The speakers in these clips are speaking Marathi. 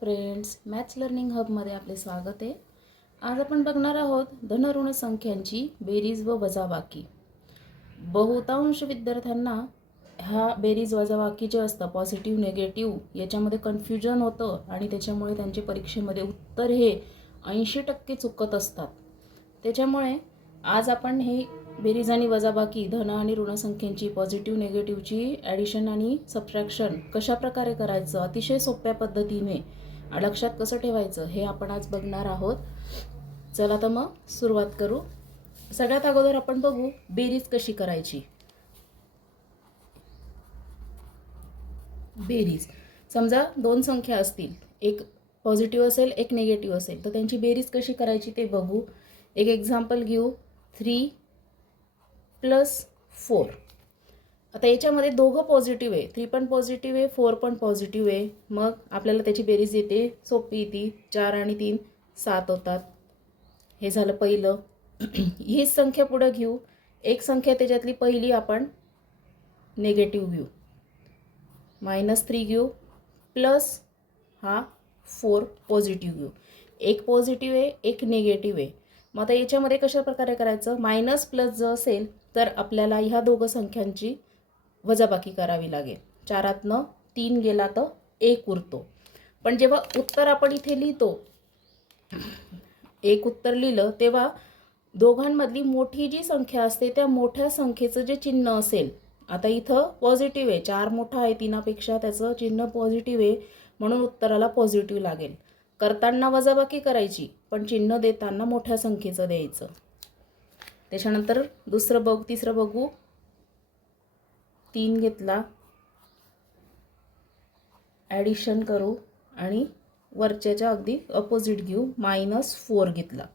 फ्रेंड्स मॅथ्स लर्निंग हबमध्ये आपले स्वागत आहे. आज आपण बघणार आहोत धनऋण संख्यांची बेरीज व वजाबाकी. बहुतांश विद्यार्थ्यांना ह्या बेरीज वजाबाकी जे असतं पॉझिटिव्ह निगेटिव्ह याच्यामध्ये कन्फ्युजन होतं आणि त्याच्यामुळे त्यांचे परीक्षेमध्ये उत्तर हे ऐंशी टक्के चुकत असतात. त्याच्यामुळे आज आपण हे बेरीज आणि वजाबाकी धन आणि ऋणसंख्येची पॉझिटिव्ह निगेटिव्हची ॲडिशन आणि सबट्रॅक्शन कशा प्रकारे करायचं अतिशय सोप्या पद्धतीने लक्षात कसं ठेवायचं हे आपण आज बघणार आहोत. चला तर मग सुरुवात करू. सगळ्यात अगोदर आपण बघू बेरीज कशी करायची. बेरीज. समजा दोन संख्या असतील. एक पॉझिटिव्ह असेल एक निगेटिव्ह असेल. तर त्यांची बेरीज कशी करायची ते बघू. एक एक्झाम्पल घेऊ. थ्री प्लस फोर आता याच्यामध्ये दोघं पॉझिटिव्ह आहे. थ्री पण पॉझिटिव्ह आहे फोर पण पॉझिटिव्ह आहे. मग आपल्याला त्याची बेरीज येते. सोपी येते. चार आणि तीन सात होतात. हे झालं पहिलं. हीच संख्या पुढं घेऊ. एक संख्या त्याच्यातली पहिली आपण निगेटिव्ह घेऊ. मायनस थ्री घेऊ. प्लस हा फोर पॉझिटिव्ह घेऊ. एक पॉझिटिव्ह आहे एक निगेटिव्ह आहे. मग आता याच्यामध्ये कशा प्रकारे करायचं? मायनस प्लस जर असेल तर आपल्याला ह्या दोघं संख्यांची वजाबाकी करावी लागेल. चारातनं तीन गेला तर एक उरतो. पण जेव्हा उत्तर आपण इथे लिहितो एक उत्तर लिहिलं तेव्हा दोघांमधली मोठी जी संख्या असते त्या मोठ्या संख्येचं जे चिन्ह असेल आता इथं पॉझिटिव्ह आहे. चार मोठा आहे तीनापेक्षा त्याचं चिन्ह पॉझिटिव्ह आहे म्हणून उत्तराला पॉझिटिव्ह लागेल. करताना वजाबाकी करायची पण चिन्ह देताना मोठ्या संख्येचं द्यायचं. त्याच्यानंतर दुसरं बघ तिसरं बघू. तीन घेतला. ॲडिशन करू आणि वरच्याच्या अगदी अपोजिट घेऊ मायनस फोर घेतला.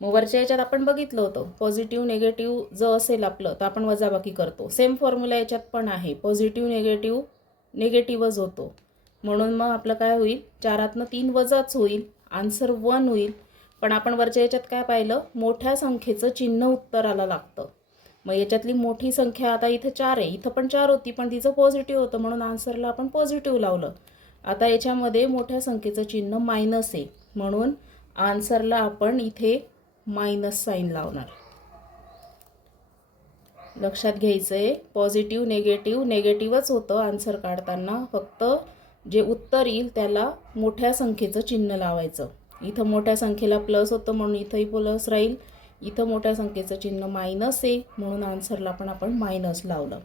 मग वरच्या याच्यात आपण बघितलं होतं पॉझिटिव्ह निगेटिव्ह जर असेल आपलं तर आपण वजाबाकी करतो. सेम फॉर्म्युला याच्यात पण आहे पॉझिटिव्ह निगेटिव्ह निगेटिव्हच होतो. म्हणून मग आपलं काय होईल? चारातनं तीन वजाच होईल आन्सर वन होईल. पण आपण वरच्या याच्यात काय पाहिलं? मोठ्या संख्येचं चिन्ह उत्तराला लागतं. मग याच्यातली मोठी संख्या आता इथं चार आहे. इथं पण चार होती पण तिचं पॉझिटिव्ह होतं म्हणून आन्सरला आपण पॉझिटिव्ह लावलं. आता याच्यामध्ये मोठ्या संख्येचं चिन्ह मायनस आहे. म्हणून आन्सरला आपण इथे मायनस साईन लावणार. लक्षात घ्यायचं आहे पॉझिटिव्ह निगेटिव्ह निगेटिव्हच होतं आन्सर काढताना. फक्त जे उत्तर येईल त्याला मोठ्या संख्येचं चिन्ह लावायचं. इथं मोठ्या संख्येला प्लस होतं म्हणून इथंही प्लस राहील. इथं मोठ्या संख्येचं चिन्ह मायनस आहे म्हणून आन्सरला पण आपण मायनस लावलं.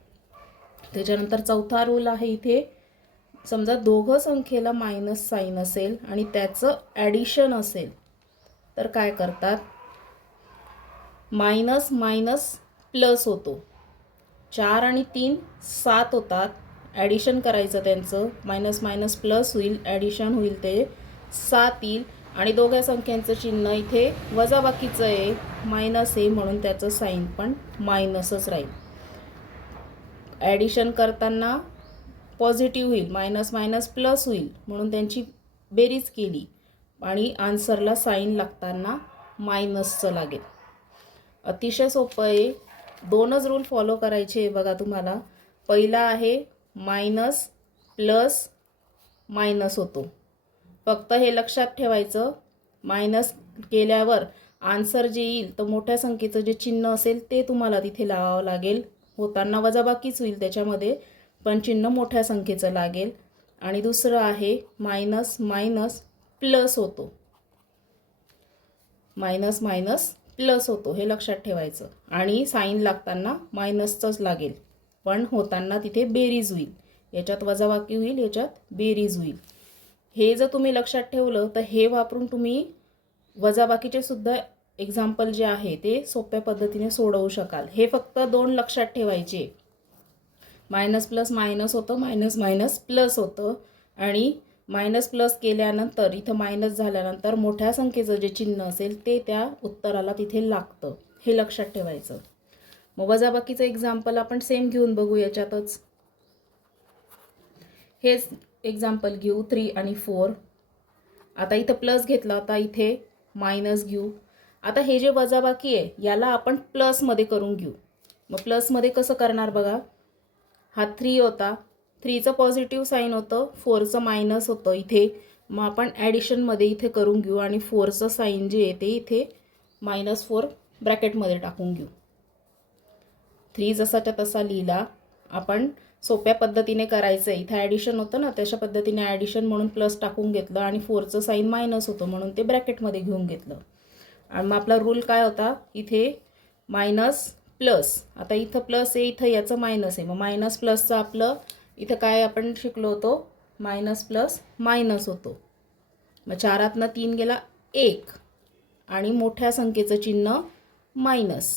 त्याच्यानंतर चौथा रूल आहे इथे. समजा दोघं संख्येला मायनस साईन असेल आणि त्याचं ॲडिशन असेल तर काय करतात? मायनस मायनस प्लस होतो. चार आणि तीन सात होतात. ॲडिशन करायचं त्यांचं. मायनस मायनस प्लस होईल. ॲडिशन होईल ते सात येईल. आणि दोघ्या संख्यांचं चिन्ह इथे वजाबाकीचं आहे मायनस आहे म्हणून त्याचं साईन पण मायनसच राहील. ॲडिशन करताना पॉझिटिव्ह होईल मायनस मायनस प्लस होईल म्हणून त्यांची बेरीज केली. आणि आन्सरला साईन लागताना मायनसचं लागेल. अतिशय सोपं आहे. दोनच रूल फॉलो करायचे आहे बघा तुम्हाला. पहिला आहे मायनस प्लस मायनस होतो. फक्त हे लक्षात ठेवायचं. मायनस केल्यावर आन्सर जे येईल तर मोठ्या संख्येचं जे चिन्ह असेल ते तुम्हाला तिथे लावावं लागेल. होताना वजाबाकीच होईल त्याच्यामध्ये पण चिन्ह मोठ्या संख्येचं लागेल. आणि दुसरं आहे मायनस मायनस प्लस होतो. मायनस मायनस प्लस होतो हे लक्षात ठेवायचं. आणि साईन लागताना मायनसचंच लागेल. पण होताना तिथे बेरीज होईल. याच्यात वजाबाकी होईल याच्यात बेरीज होईल. हे जर तुम्ही लक्षात ठेवलं तर हे वापरून तुम्ही वजाबाकीचे सुद्धा एक्झाम्पल जे आहे ते सोप्या पद्धतीने सोडवू शकाल. हे फक्त दोन लक्षात ठेवायचे. मायनस प्लस मायनस होतं मायनस मायनस प्लस होतं. आणि मायनस प्लस केल्यानंतर इथं मायनस झाल्यानंतर मोठ्या संख्येचं जे चिन्ह असेल ते त्या उत्तराला तिथे लागतं. हे लक्षात ठेवायचं. मग वजाबाकीचं एक्झाम्पल आपण सेम घेऊन बघू याच्यातच. हेच एक्झाम्पल घेऊ थ्री आणि फोर आता इथं प्लस घेतला होता इथे मायनस घेऊ. आता हे जे वजाबाकी आहे याला आपण प्लसमध्ये करून घेऊ. मग प्लसमध्ये कसं करणार बघा? हा थ्री होता. थ्रीचं पॉझिटिव्ह साईन होतं फोरचं मायनस होतं इथे. मग आपण ॲडिशनमध्ये इथे करून घेऊ आणि फोरचं साईन जे आहे ते इथे मायनस फोर ब्रॅकेटमध्ये टाकून घेऊ. थ्री जसाच्या तसा लिहिला आपण सोप्या पद्धतीने करायचं आहे इथं ॲडिशन होतं ना तशा पद्धतीने ॲडिशन म्हणून प्लस टाकून घेतलं आणि फोरचं साईन मायनस होतं म्हणून ते ब्रॅकेटमध्ये घेऊन घेतलं. आणि मग आपला रूल काय होता? इथे मायनस प्लस आता इथं प्लस आहे इथं याचं मायनस आहे. मग मायनस प्लसचं आपलं इथं काय आपण शिकलो होतो? मायनस प्लस मायनस होतो. मग चारातनं तीन गेला एक. आणि मोठ्या संख्येचं चिन्ह मायनस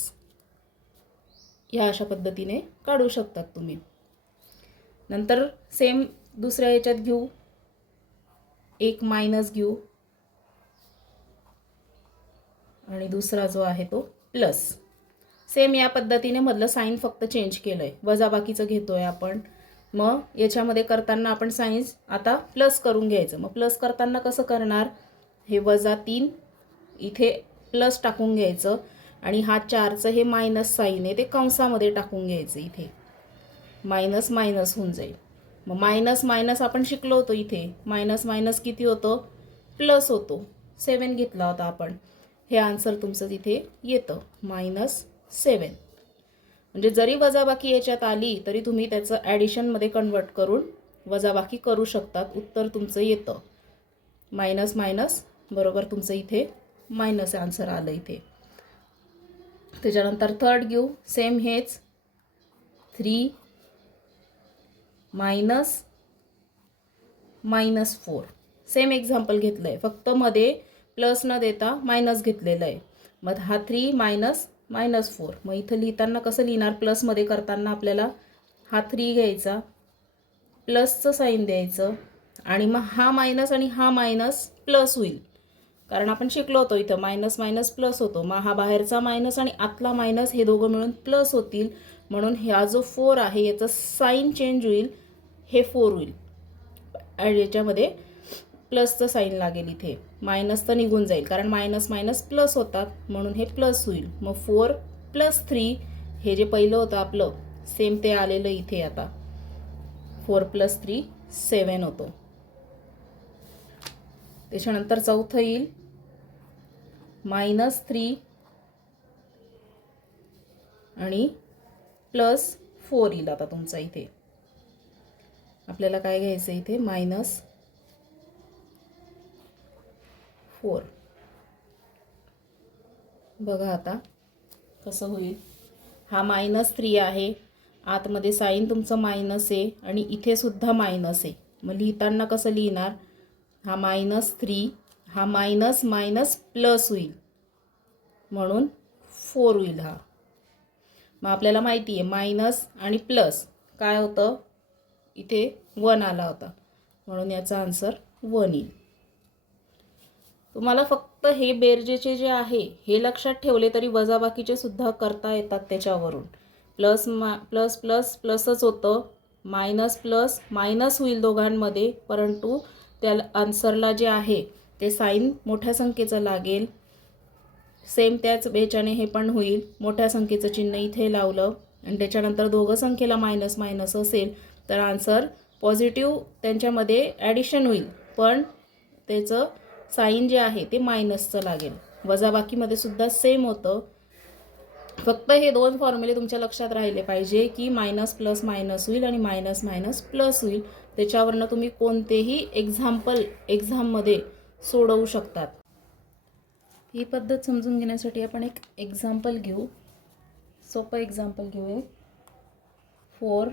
ह्या अशा पद्धतीने काढू शकतात तुम्ही. नंतर सेम दुसऱ्या याच्यात घेऊ. एक मायनस घेऊ. आणि दुसरा जो आहे तो प्लस सेम या पद्धतीने मधलं साईन फक्त चेंज केलं आहे वजाबाकीचं घेतो आहे आपण. मग याच्यामध्ये करताना आपण सायन्स आता प्लस करून घ्यायचं. मग प्लस करताना कसं करणार? हे वजा तीन इथे प्लस टाकून घ्यायचं. आणि हा चारचं हे मायनस साईन आहे ते कंसामध्ये टाकून घ्यायचं इथे. मायनस मायनस होऊन जाईल. मग मायनस मायनस आपण शिकलो होतो इथे. मायनस मायनस किती होतं? प्लस होतो. सेवन घेतला होता आपण. हे आन्सर तुमचं तिथे येतं. मायनस सेवन म्हणजे जरी वजाबाकी याच्यात आली तरी तुम्ही त्याचं ॲडिशनमध्ये कन्वर्ट करून वजाबाकी करू शकतात. उत्तर तुमचं येतं. मायनस मायनस बरोबर तुमचं इथे मायनस आन्सर आलं इथे. त्याच्यानंतर थर्ड घेऊ. सेम हेच. Three minus minus four. Same example घेतलं आहे फक्त मध्ये प्लस न देता मायनस घेतलेलं आहे. मग हा थ्री मायनस मायनस फोर मग इथं लिहिताना कसं लिहिणार? प्लसमध्ये करताना आपल्याला हा थ्री घ्यायचा. प्लसचं साईन द्यायचं. आणि मग हा मायनस आणि हा मायनस प्लस होईल. कारण आपण शिकलो होतो इथं. मायनस मायनस प्लस होतो. मग हा बाहेरचा मायनस आणि आतला मायनस हे दोघं मिळून प्लस होतील. म्हणून हा जो फोर आहे याचं साईन चेंज होईल हे फोर होईल. आणि याच्यामध्ये प्लसचं साईन लागेल इथे. मायनस तर निघून जाईल कारण मायनस मायनस प्लस होतात म्हणून हे प्लस होईल. मग फोर प्लस थ्री हे जे पहिलं होतं आपलं सेम ते आलेलं इथे आता. फोर प्लस थ्री सेवन होतो. त्याच्यानंतर चौथं येईल. Minus three. आणि प्लस फोर येईल आता तुमचा इथे. आपल्याला काय घ्यायचं इथे? Minus four. बघा आता कसं होईल. हा मायनस थ्री आहे. आतमध्ये साईन तुमचं मायनस आहे आणि इथे सुद्धा मायनस आहे. मग लिहिताना कसं लिहिणार? हा मायनस थ्री हा मायनस मायनस प्लस होईल. म्हणून फोर होईल हा. मग आपल्याला माहिती आहे मायनस आणि प्लस काय होतं? इथे वन आला होता. म्हणून याचा आन्सर वन येईल. तुम्हाला फक्त हे बेरजेचे जे आहे हे लक्षात ठेवले तरी वजाबाकीचे सुद्धा करता येतात त्याच्यावरून. प्लस मा प्लस प्लस प्लसच होतं. मायनस प्लस मायनस होईल दोघांमध्ये परंतु त्या आन्सरला जे आहे ते साईन मोठ्या संख्येचं लागेल. सेम त्याच बेच्याने हे पण होईल. मोठ्या संख्येचं चिन्ह इथे लावलं. आणि त्याच्यानंतर दोघं संख्येला मायनस मायनस असेल. तर आन्सर पॉझिटिव्ह त्यांच्यामध्ये ॲडिशन होईल. पण त्याचं साईन जे आहे ते मायनसचं लागेल. वजाबाकीमध्ये सुद्धा सेम होतं. फक्त हे दोन फॉर्म्युले तुमच्या लक्षात राहिले पाहिजे की मायनस प्लस मायनस होईल आणि मायनस मायनस प्लस होईल. त्याच्यावरनं तुम्ही कोणतेही एक्झाम्पल एक्झाममध्ये सोडवू शकतात. ही पद्धत समजून घेण्यासाठी आपण एक एक्झाम्पल घेऊ. सोपं एक्झाम्पल घेऊ एक four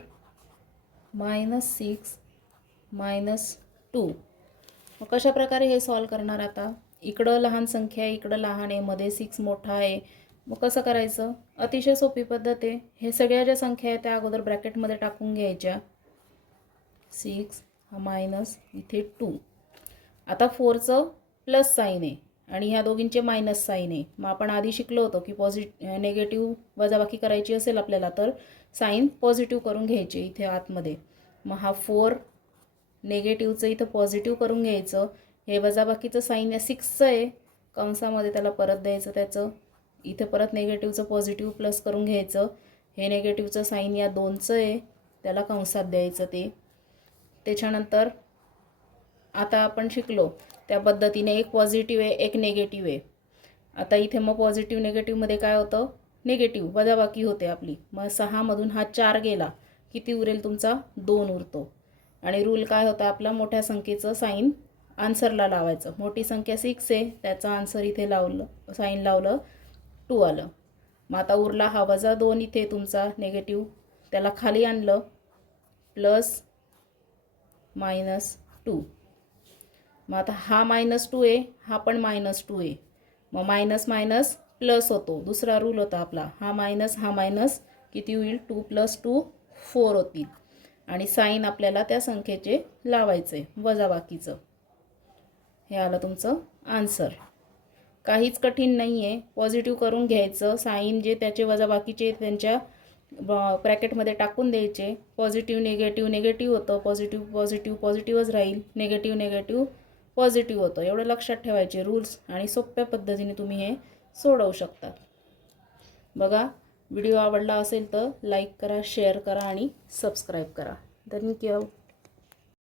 minus six minus two मग कशा प्रकारे हे सॉल्व करणार आता? इकडं लहान संख्या आहे इकडं लहान आहे मध्ये सिक्स मोठा आहे. मग कसं करायचं? अतिशय सोपी पद्धत आहे. हे सगळ्या ज्या संख्या आहेत त्या अगोदर ब्रॅकेटमध्ये टाकून घ्यायच्या. सिक्स हा मायनस इथे टू आता फोरचं प्लस साईन आहे. आणि ह्या दोघींचे मायनस साईन आहे. मग आपण आधी शिकलो होतो की पॉझिट नेगेटिव्ह वजाबाकी करायची असेल आपल्याला तर साईन पॉझिटिव्ह करून घ्यायचे इथे आतमध्ये. मग हा फोर नेगेटिव्हचं इथं पॉझिटिव्ह करून घ्यायचं. हे वजाबाकीचं साईन या सिक्सचं आहे. कंसामध्ये त्याला परत द्यायचं त्याचं. इथं परत नेगेटिव्हचं पॉझिटिव्ह प्लस करून घ्यायचं. हे नेगेटिव्हचं साईन या दोनचं आहे. त्याला कंसात द्यायचं ते. त्याच्यानंतर आता आपण शिकलो. त्या पद्धतीने एक पॉझिटिव्ह आहे एक निगेटिव्ह आहे. आता इथे मग पॉझिटिव्ह निगेटिव्हमध्ये काय होतं? निगेटिव्ह वजाबाकी होते आपली. मग सहामधून हा चार गेला किती उरेल तुमचा दोन उरतो. आणि रूल काय होता आपला? मोठ्या संख्येचं साईन आन्सरला लावायचं. मोठी संख्या सिक्स आहे त्याचं आन्सर इथे लावलं साईन लावलं टू आलं. मग आता उरला हा वजा दोन इथे तुमचा नेगेटिव्ह त्याला खाली आणलं प्लस मायनस टू मग आता हा मायनस टू आहे हा पण मायनस टू आहे. मग मायनस मायनस प्लस होतो. दुसरा रूल होता आपला. हा मायनस हा मायनस किती होईल? टू प्लस टू फोर होतील आणि साईन आपल्याला त्या संख्येचे लावायचे वजाबाकीचं हे आलं तुमचं आन्सर काहीच कठीण नाही आहे पॉझिटिव्ह करून घ्यायचं. साईन जे त्याचे वजाबाकीचे त्यांच्या ब्रॅकेटमध्ये टाकून द्यायचे. पॉझिटिव्ह निगेटिव्ह निगेटिव्ह होतं. पॉझिटिव्ह पॉझिटिव्ह पॉझिटिव्हच राहील. निगेटिव्ह निगेटिव्ह पॉझिटिव्ह होतं. एवढं लक्षात ठेवायचे रूल्स आणि सोप्या पद्धतीने तुम्ही हे सोडवू शकतात बघा व्हिडिओ आवडला असेल तर लाईक करा शेअर करा आणि सबस्क्राईब करा. थँक्यू